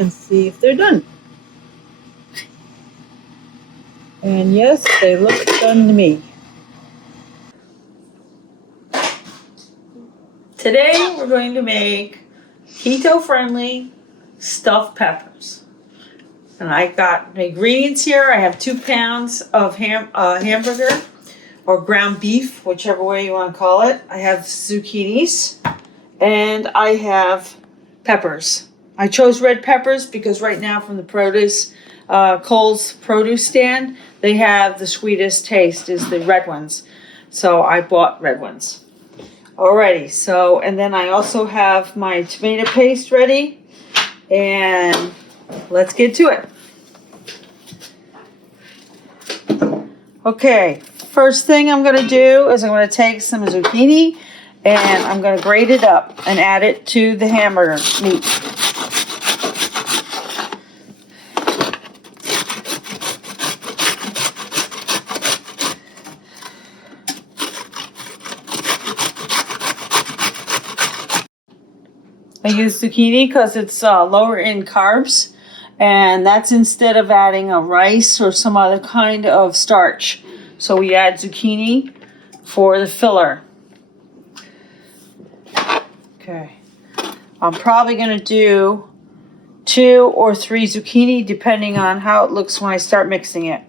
and see if they're done. And yes, they look done to me. Today we're going to make keto-friendly stuffed peppers. And I got the ingredients here. I have 2 pounds of hamburger or ground beef, whichever way you want to call it. I have zucchinis and I have peppers. I chose red peppers because right now from the produce, Kohl's produce stand, they have the sweetest taste is the red ones. So I bought red ones. Alrighty, so, and then I also have my tomato paste ready, and let's get to it. Okay, first thing I'm going to do is I'm going to take some zucchini, and I'm going to grate it up and add it to the hamburger meat. I use zucchini because it's lower in carbs, and that's instead of adding a rice or some other kind of starch. So we add zucchini for the filler. Okay, I'm probably going to do 2 or 3 zucchini depending on how it looks when I start mixing it.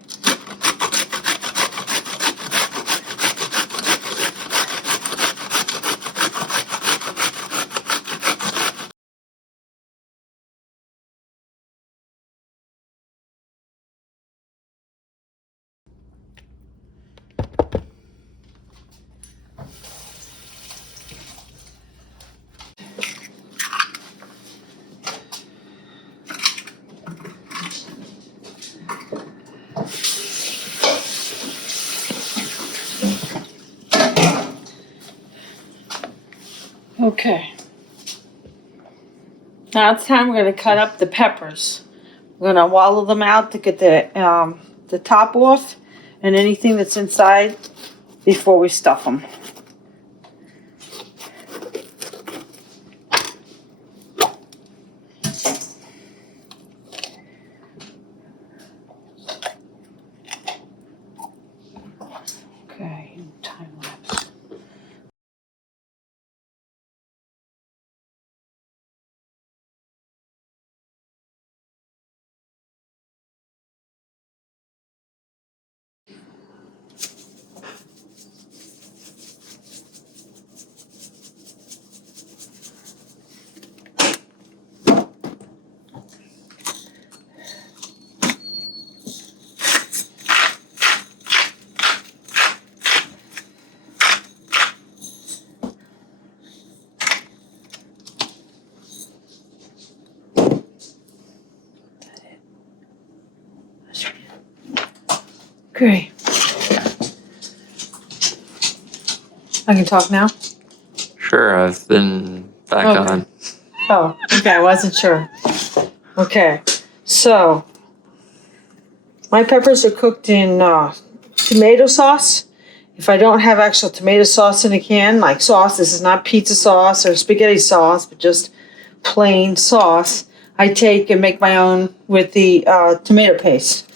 Okay. Now it's time we're going to cut up the peppers. We're going to wallow them out to get the top off and anything that's inside before we stuff them. Okay, time lapse. Okay. I can talk now? Sure, I've been back on. Oh, okay, I wasn't sure. Okay, so my peppers are cooked in tomato sauce. If I don't have actual tomato sauce in a can, like sauce, this is not pizza sauce or spaghetti sauce, but just plain sauce, I take and make my own with the tomato paste.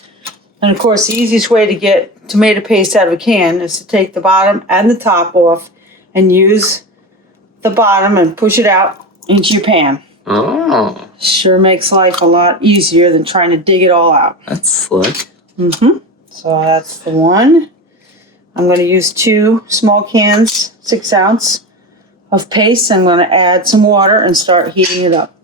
And of course, the easiest way to get tomato paste out of a can is to take the bottom and the top off and use the bottom and push it out into your pan. Oh. Sure makes life a lot easier than trying to dig it all out. That's slick. Mm-hmm. So that's the one. I'm going to use 2 small cans, 6 ounce of paste. I'm going to add some water and start heating it up.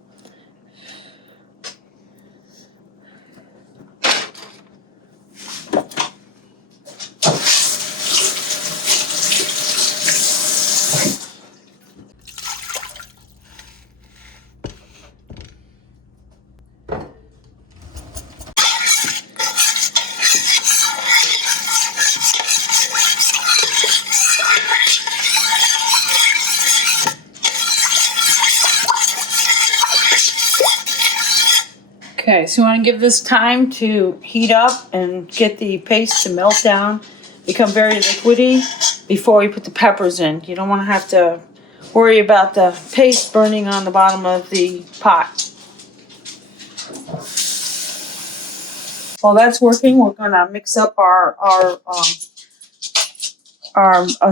Okay, so you want to give this time to heat up and get the paste to melt down, become very liquidy before you put the peppers in. You don't want to have to worry about the paste burning on the bottom of the pot. While that's working, we're gonna mix up our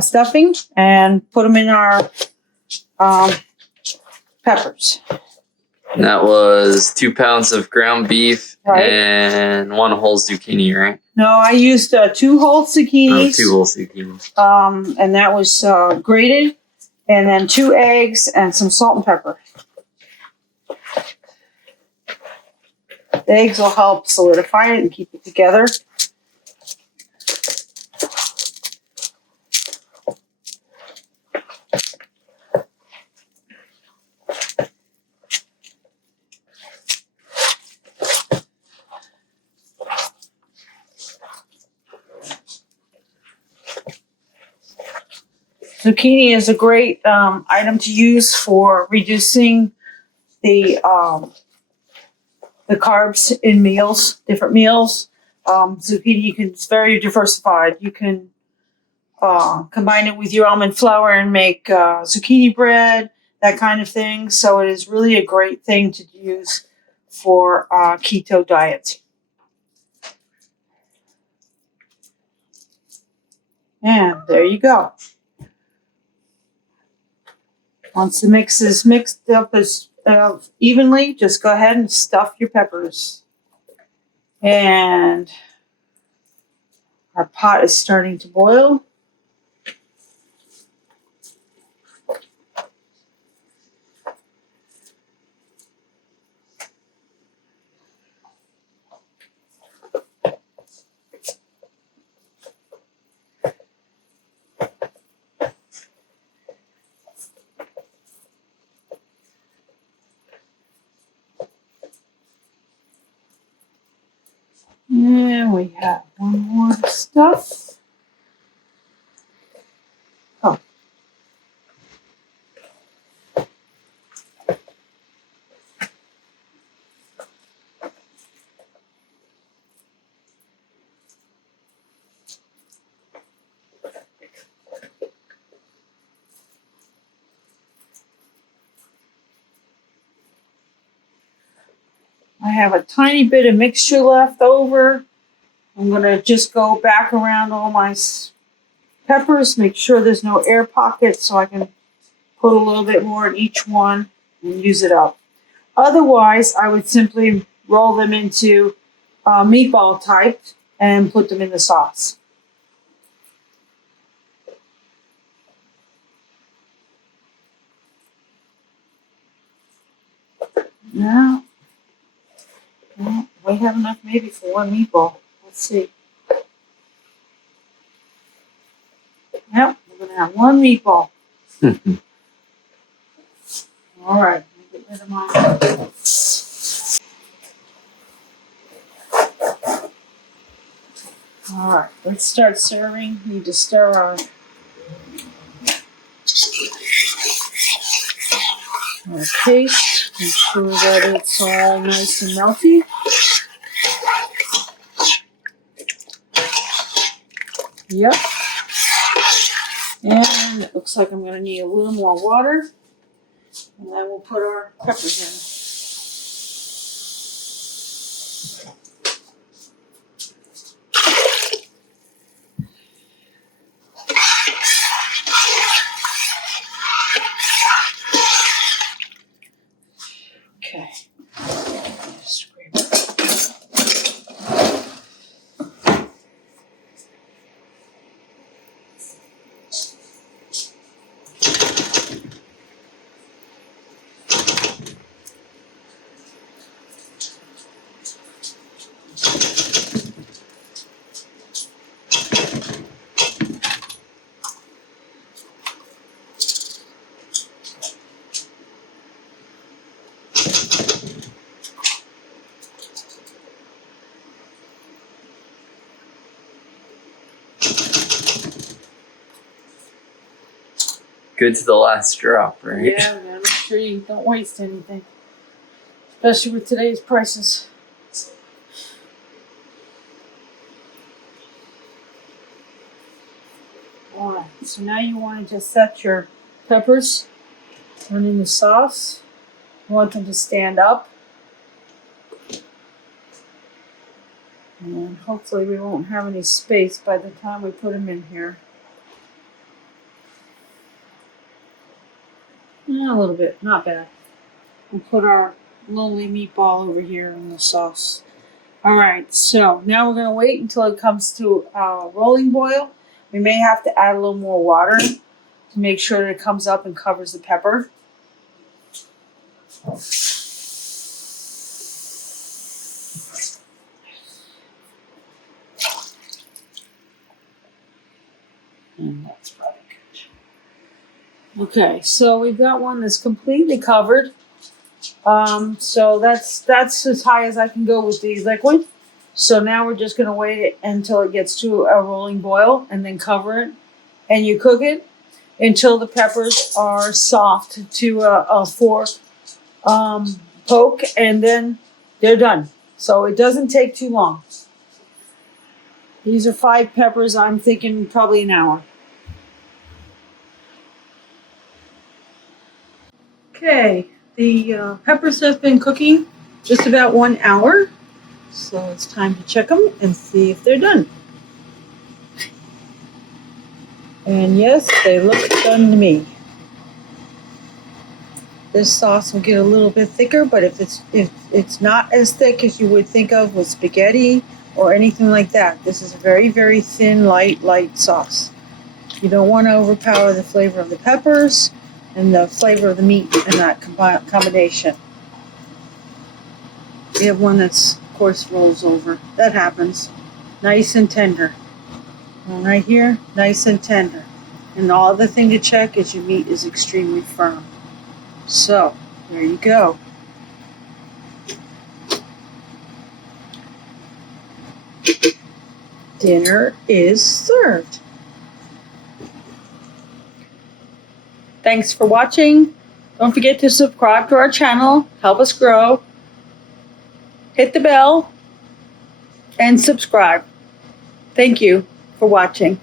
stuffing and put them in our peppers. And that was 2 pounds of ground beef Right. and 1 whole zucchini, right? No, I used 2 whole zucchinis. 2 whole zucchinis. And that was grated, and then 2 eggs and some salt and pepper. The eggs will help solidify it and keep it together. Zucchini is a great item to use for reducing the carbs in meals, different meals. Zucchini, it's very diversified. You can combine it with your almond flour and make zucchini bread, that kind of thing. So it is really a great thing to use for keto diets. And there you go. Once the mix is mixed up evenly, just go ahead and stuff your peppers. And our pot is starting to boil. And we have one more stuff. Oh. I have a tiny bit of mixture left over. I'm going to just go back around all my peppers, make sure there's no air pockets so I can put a little bit more in each one and use it up. Otherwise, I would simply roll them into meatball type and put them in the sauce. Now, we have enough maybe for one meatball. Let's see. Yep, we're going to have one meatball. All right, get rid of mine. All right, let's start serving. Need to stir our paste. Make sure that it's all nice and melty. Yep. And it looks like I'm going to need a little more water. And then we'll put our peppers in. Okay. Scrape it. Good to the last drop, right? Yeah, man. Make sure you don't waste anything. Especially with today's prices. Alright, so now you want to just set your peppers in the sauce. You want them to stand up. And hopefully we won't have any space by the time we put them in here. A little bit, not bad. We'll put our lonely meatball over here in the sauce. All right, so now we're gonna wait until it comes to rolling boil. We may have to add a little more water to make sure that it comes up and covers the pepper. And that's probably good. Okay, so we've got one that's completely covered. So that's as high as I can go with the liquid. So now we're just gonna wait until it gets to a rolling boil and then cover it. And you cook it until the peppers are soft to a fork poke, and then they're done. So it doesn't take too long. These are 5 peppers. I'm thinking probably an hour. Okay, the peppers have been cooking just about 1 hour. So it's time to check them and see if they're done. And yes, they look done to me. This sauce will get a little bit thicker, but if it's not as thick as you would think of with spaghetti or anything like that, this is a very, very thin, light sauce. You don't want to overpower the flavor of the peppers and the flavor of the meat in that combination. We have one that's, of course, rolls over. That happens. Nice and tender. And right here, nice and tender. And the other thing to check is your meat is extremely firm. So, there you go. Dinner is served. Thanks for watching. Don't forget to subscribe to our channel. Help us grow. Hit the bell and subscribe. Thank you for watching.